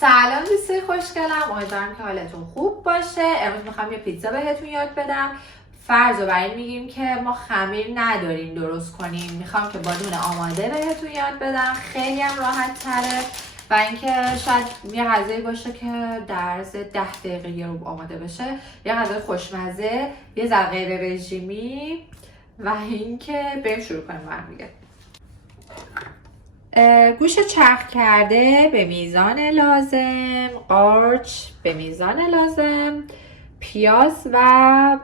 سلام دوستای خوشگلم، امیدوارم که حالتون خوب باشه. امروز میخوام یه پیتزا بهتون یاد بدم. فرض رو بر این میگیم که ما خمیر نداریم درست کنیم. میخوام که با دونه آماده بهتون یاد بدم. خیلی هم راحت تره و اینکه شاید یه غذایی باشه که در عرض 10 دقیقه یه رو آماده بشه، یه غذای خوشمزه، یه ذره غیر رژیمی و اینکه بریم شروع کنیم با هم دیگه. گوشت چرخ کرده به میزان لازم، قارچ به میزان لازم، پیاز و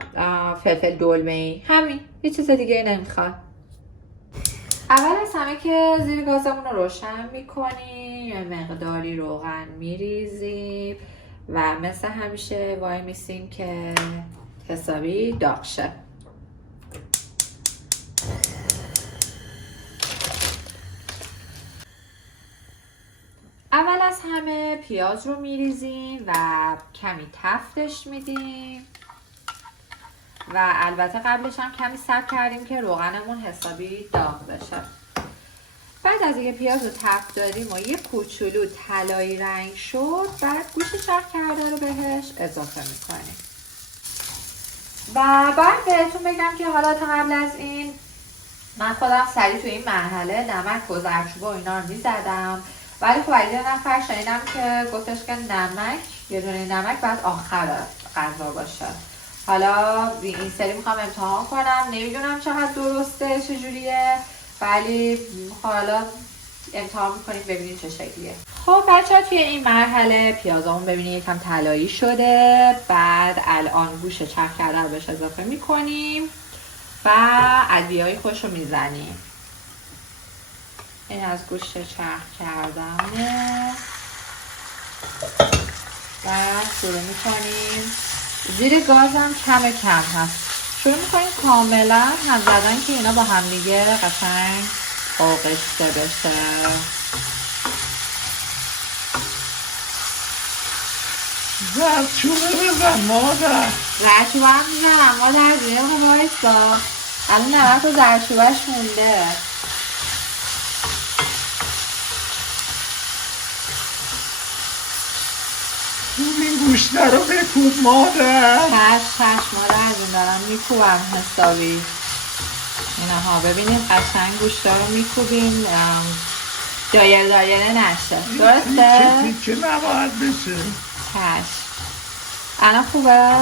فلفل دلمه‌ای، همین، هیچ چیز دیگه نمیخواد. اول از همه که زیر گازمون رو روشن میکنیم، یه مقداری روغن میریزیم و مثل همیشه وای میسیم که حسابی داغ شه. اول از همه پیاز رو میریزیم و کمی تفتش میدیم و البته قبلش هم کمی صبر کردیم که روغنمون حسابی داغ بشه. بعد از اینکه پیاز رو تفت دادیم و یه کوچولو طلایی رنگ شد، بعد گوشت چرخ کرده رو بهش اضافه میکنیم. و بعد بهتون بگم که حالا تا قبل از این من خودم سریع تو این مرحله نمک و زردچوبه و اینا رو میزدم، ولی خب یه نفر شنیدم که گفتش که نمک، یه دونه نمک باید آخر غذا باشه. حالا این سری میخوام امتحان کنم، نمیدونم چقدر درسته چجوریه، ولی حالا امتحان میکنیم ببینیم چه شکلیه. خب بچه ها توی این مرحله پیازامون ببینید یکم طلایی شده. بعد الان گوشت چرخ کرده رو بهش اضافه میکنیم و ادویه‌های خوش رو میزنیم. این از گوشت چرخ کردمه و شروع میکنیم. زیر گازم کم هست. شروع میکنیم کاملا هم زدن که اینا با هم دیگه قشنگ آغشته بشه. زردچوبه بزن مادر. زردچوبه هم میزنم مادر، دیگه وایسا. الان نمک و زردچوبهش مونده. این گوشته رو بکوب مادر. چشم مادر جون، دارم میکوبم حسابی. اینها ببینید قشنگ گوشتا رو میکوبیم دایره نشه. درسته؟ تیکه نباید بشه. چشم. الان خوبه؟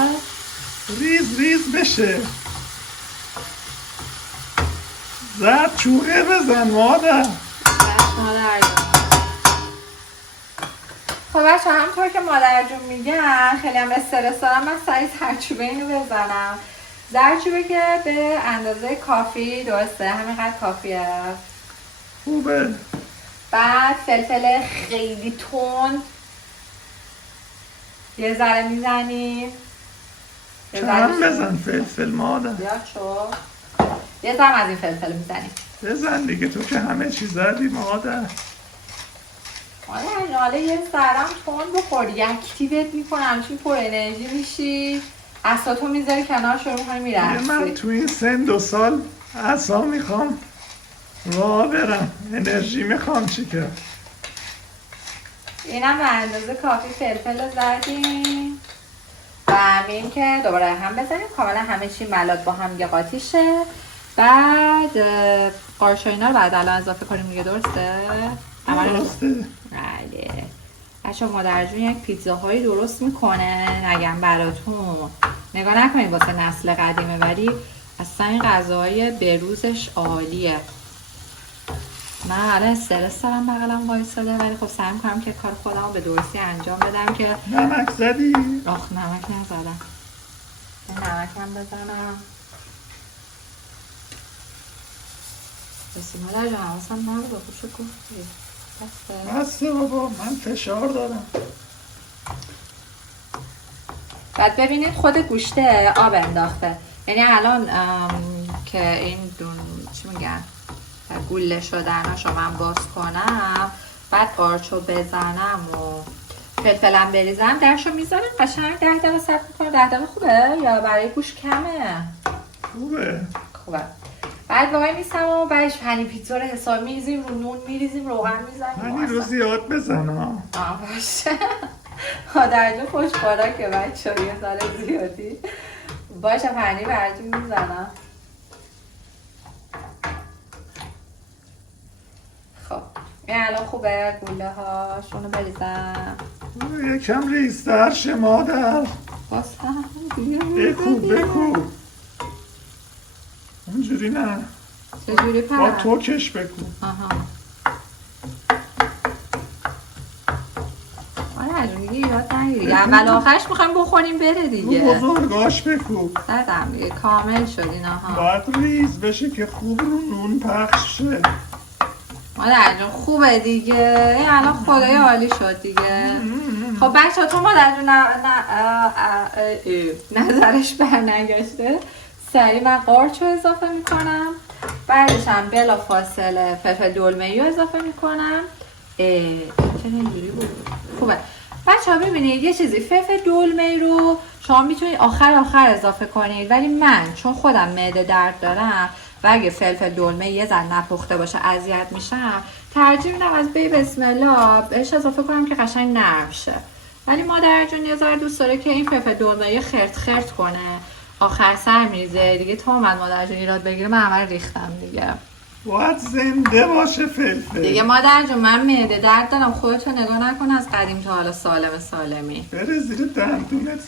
ریز بشه. زردچوبه بزن مادر. چشم مادر جون. خب بچه همونطور که مادر جون میگن خیلی هم استرس دارم، من سریع زردچوبه اینو بزنم. زردچوبه که به اندازه کافی، درسته؟ همینقدر کافیه. خوبه. بعد فلفل خیلی تند یه ذره میزنیم. چند بزن فلفل مادر. یا چو یه ذره از این فلفل میزنیم. بزن دیگه، تو که همه چی زدی مادر. حالا یه ذرم تند بخور، اکتیوت میکنم چون پر انرژی میشی، عصاتو میذاری کنار، شروع میکنی میرقصی. من تو این سن 2 سال عصا میخوام راه برم، انرژی میخوام چیکار. اینم به اندازه کافی فلفل رو زدیم و میریم که دوباره هم بزنیم کاملا همه چی ملات با هم قاطی شه. بعد قارچ و اینا رو بعد الان اضافه کنیم دیگه، درسته؟ درسته. بله. بچه مادر جون یک پیتزاهایی درست میکنه، نگم براتون، نگاه نکنید واسه نسل قدیمه، ولی اصلا این غذاهای بروزش عالیه. من الان استرس دارم بغلم وایساده، ولی خب سعی میکنم که کار خودم رو به درستی انجام بدم. که نمک زدی؟ آخ نمک نزدم. نمک هم بزنم. بسی مادر جان حواسم نبود، خوشو گفتی. بسته بابا، من فشار دارم. بعد ببینید خود گوشته آب انداخته، یعنی الان که این چی میگن گوله شدناشو من باز کنم، بعد قارچو بزنم و فلفلم بریزم، درشو میذارم قشنگ 10 دقیقه صبر میکنم. 10 دقیقه خوبه یا برای گوش کمه؟ خوبه. خوبه. بعد وای میستم و بعدش پنیر پیتزا رو حساب میریزیم رو نون، میریزیم روغن میزنیم. پنیر رو زیاد بزن ها. باشه. مادر جون خوشبارا که بچه ها یه ذره زیادی. باشه پنیر براتون میزنم. خب این الان خوبه گوله ها شونو بریزم. یکم ریزتر شه مادر. بازم بکو اونجوری نه، چجوری با پس؟ توکش بکو. آها آره دیگه ایراد نگیری، اول آخرش میخوایم بخوریم بره رو دیگه. بزرگاش بکو. زدم دیگه کامل شد اینا ها. باید ریز بشه که خوب رو نون پخش شه. مادر جون خوبه دیگه، این الان خدای عالی شد دیگه. خب بچه ها تو مادر جون نظرش برنگشته، سریع من قارچ رو اضافه میکنم، بعدش هم بلا فاصله فلفل دلمه‌ای رو اضافه میکنم. چه اینجوری بود؟ خوبه بچه ها ببینید یه چیزی، فلفل دلمه‌ای رو شما میتونید آخر اضافه کنید، ولی من چون خودم معده درد دارم و اگه فلفل دلمه یه ذره نپخته باشه اذیت میشم، ترجیح میدم از بسم الله بهش اضافه کنم که قشنگ نرم شه. ولی مادر جون یه ذره دوست داره که این فلفل دلمه خرت کنه، آخر سر میریزه دیگه. تا من مادر جون ایراد بگیره من همه ریختم دیگه. باید زنده باشه فلفل دیگه مادر جون من معده درد دارم، خودتو نگاه نکن از قدیم تا حالا سالمی. بره زیر دندونت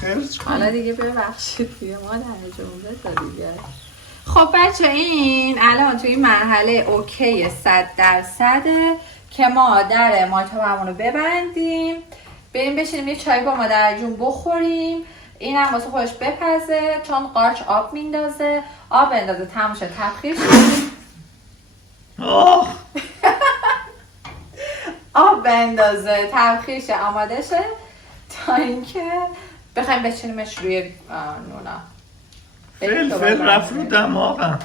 خرچ کن. حالا دیگه ببخشید دیگه مادر جون بذار دیگه. خب بچه این الان توی این مرحله اوکی 100% که ما در مایتابمون رو ببندیم، بریم بشینیم یه چای با مادر جون بخوریم. این هم واسه خودش بپزه چون قارچ آب میندازه، آب اندازه تموم شه تبخیر آب بندازه تبخیر شه آماده شه تا اینکه بخوایم بچینیمش روی نونا. فلفل رفت رو دماغم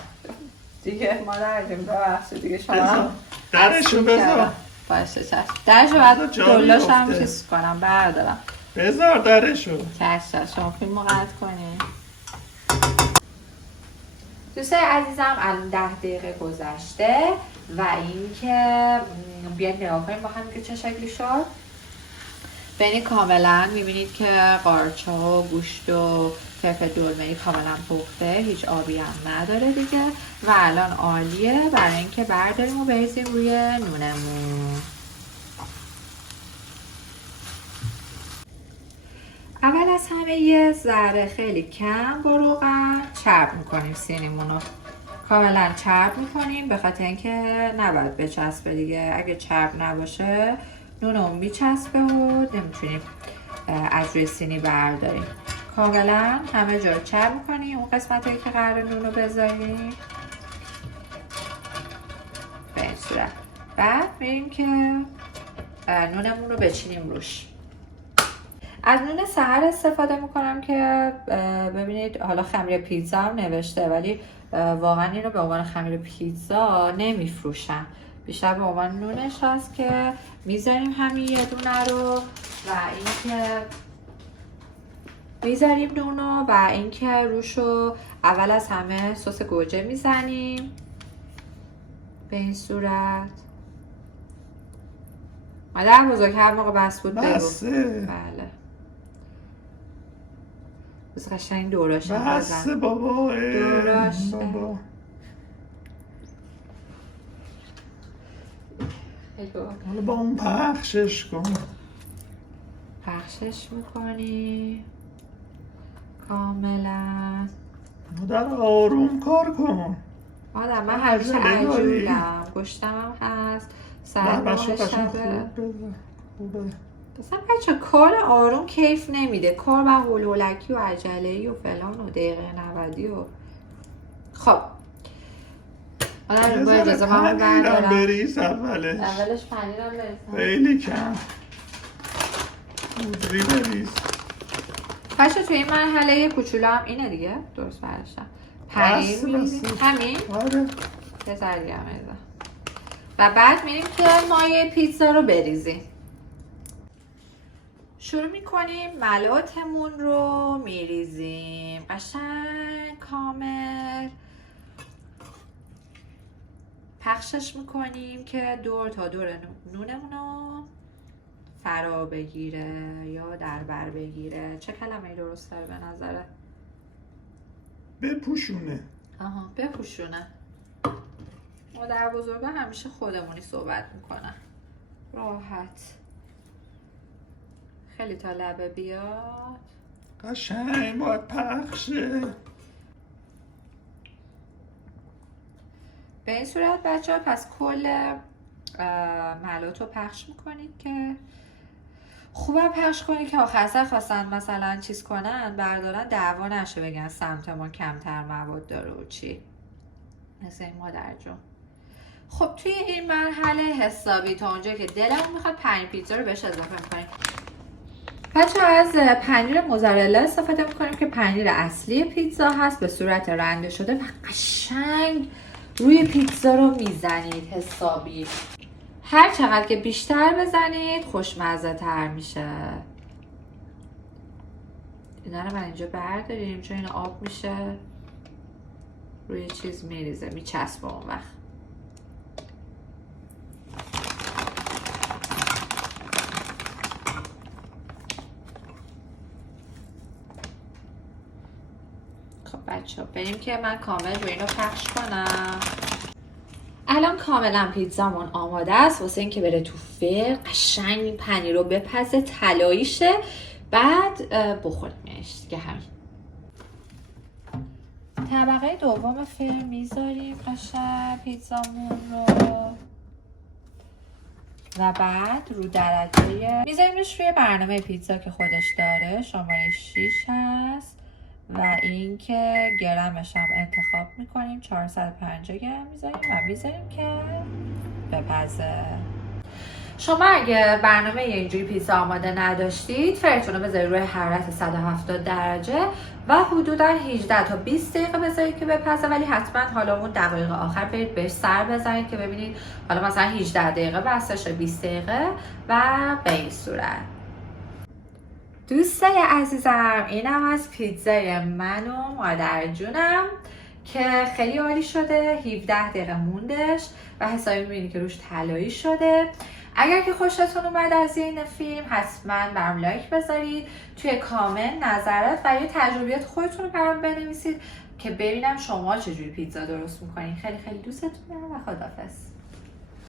دیگه مادر جون ببخشید دیگه شما درشو بذار. باشه چشم درشو باید دلاش هم چیز کنم بردارم. بذار درشو. چشم شما فیلمو قطع کنیم. دوستای عزیزم الان 10 دقیقه گذشته و اینکه بیاید نگاه کنیم با هم که چه شکلی شد. ببینید کاملا میبینید که قارچ و گوشت و فلفل دلمه‌ای کاملا پخته، هیچ آبی هم نداره دیگه و الان عالیه برای اینکه برداریم و بریزیم روی نونمون. اول از همه یه ذره خیلی کم با روغن چرب میکنیم سینیمون رو، کاملا چرب میکنیم به خاطر اینکه نباید بچسبه دیگه. اگه چرب نباشه نونمون میچسبه و نمیتونیم از روی سینی برداریم. کاملا همه جا رو چرب میکنیم، اون قسمت هایی که قرار نون رو بذاریم به این صورت. بعد میریم که نونمون رو بچینیم روش. از نون سحر استفاده میکنم که ببینید حالا خمیر پیتزا هم نوشته ولی واقعا این رو به عنوان خمیر پیتزا نمیفروشم، بیشتر به عنوان نونش هست که میذاریم همین یه دونه رو و اینکه میذاریم نونو و اینکه روشو اول از همه سس گوجه میزنیم به این صورت. مادر بزرگ هر موقع بس بود بگو. بسه. بله بس قشنگ دوراش بسه بابا. دوراش بابا حالا با اون پخشش کن. پخشش میکنی کاملا. مادر آروم کار کن. مادر من همیشه عجولم، گشتم هم هست سرماش شبه. خوبه. مثلا بچه کار آروم کیف نمیده، کار با هولولکی و عجله‌ای و فلان و دقیقه 90 و خب مادر با اجازه من بردارم. بریز اولش پنیرم بریزم خیلی کم بودری بریز. بچه توی این مرحله کوچولو هم اینه دیگه درست برداشتم. پنیر میریزیم همین؟ آره بذار دیگه هم بریزم و بعد میریم که مایه پیتزا رو بریزیم. شروع میکنیم ملاتمون رو میریزیم قشنگ کامل پخشش میکنیم که دور تا دور نونمون رو فرا بگیره یا در بر بگیره. چه کلمه درست داره به نظره؟ بپوشونه. آها، بپوشونه. مادر بزرگا همیشه خودمونی صحبت میکنن، راحت. خیلی تا لبه بیاد. قشنگ باید پخشه. به این صورت بچه ها پس کل ملات رو پخش میکنید که خوبم پخش کنید که آخر سر خواستن مثلا چیز کنن بردارن دعوا نشه بگن سمت ما کمتر مواد داره و چی، مثل این مادر جون. خب توی این مرحله حسابی تا اونجا که دلمون میخواد پنیر پیتزا رو بهش اضافه میکنیم. بچه از پنیر موزارلا استفاده میکنیم که پنیر اصلی پیتزا هست، به صورت رنده شده و قشنگ روی پیتزا رو میزنید حسابی. هر چقدر که بیشتر بزنید خوشمزه تر میشه. اینا رو من اینجا برداریم چون این آب میشه روی چیز میریزه، میچسبه اون وقت. خب بچه ها بریم که من کامل روی اینو پخش کنم. الان کاملا پیتزامون آماده است واسه اینکه بره تو فرن. قشنگ این پنیر رو بپزه طلایی شه، بعد بخوریمش دیگه. همین طبقه دوم فرن میذاریم قشنگ پیتزامون رو و بعد رو درجه میذاریمش روی برنامه پیتزا که خودش داره، شماره 6 هست و اینکه گرمش هم انتخاب میکنیم 450 گرم میذاریم و میذاریم که بپزه. شما اگه برنامه اینجوری پیتزا آماده نداشتید فرنتون رو بذارید روی حرارت 170 درجه و حدودا 18 تا 20 دقیقه بذارید که بپزه، ولی حتما حالا اون دقایق آخر برید بهش سر بزنید که ببینید حالا مثلا 18 دقیقه بسته شد 20 دقیقه و به این صورت. دوستای عزیزم اینم از پیتزای من و مادر جونم که خیلی عالی شده. 17 دقیقه موندش و حسابی میبینی که روش طلایی شده. اگر که خوشتون اومد از این فیلم حتما برام لایک بذارید، توی کامنت نظرات و یه تجربیات خودتون رو برام بنویسید که ببینم شما چجوری پیتزا درست میکنین. خیلی خیلی دوستتون دارم و خداحافظ.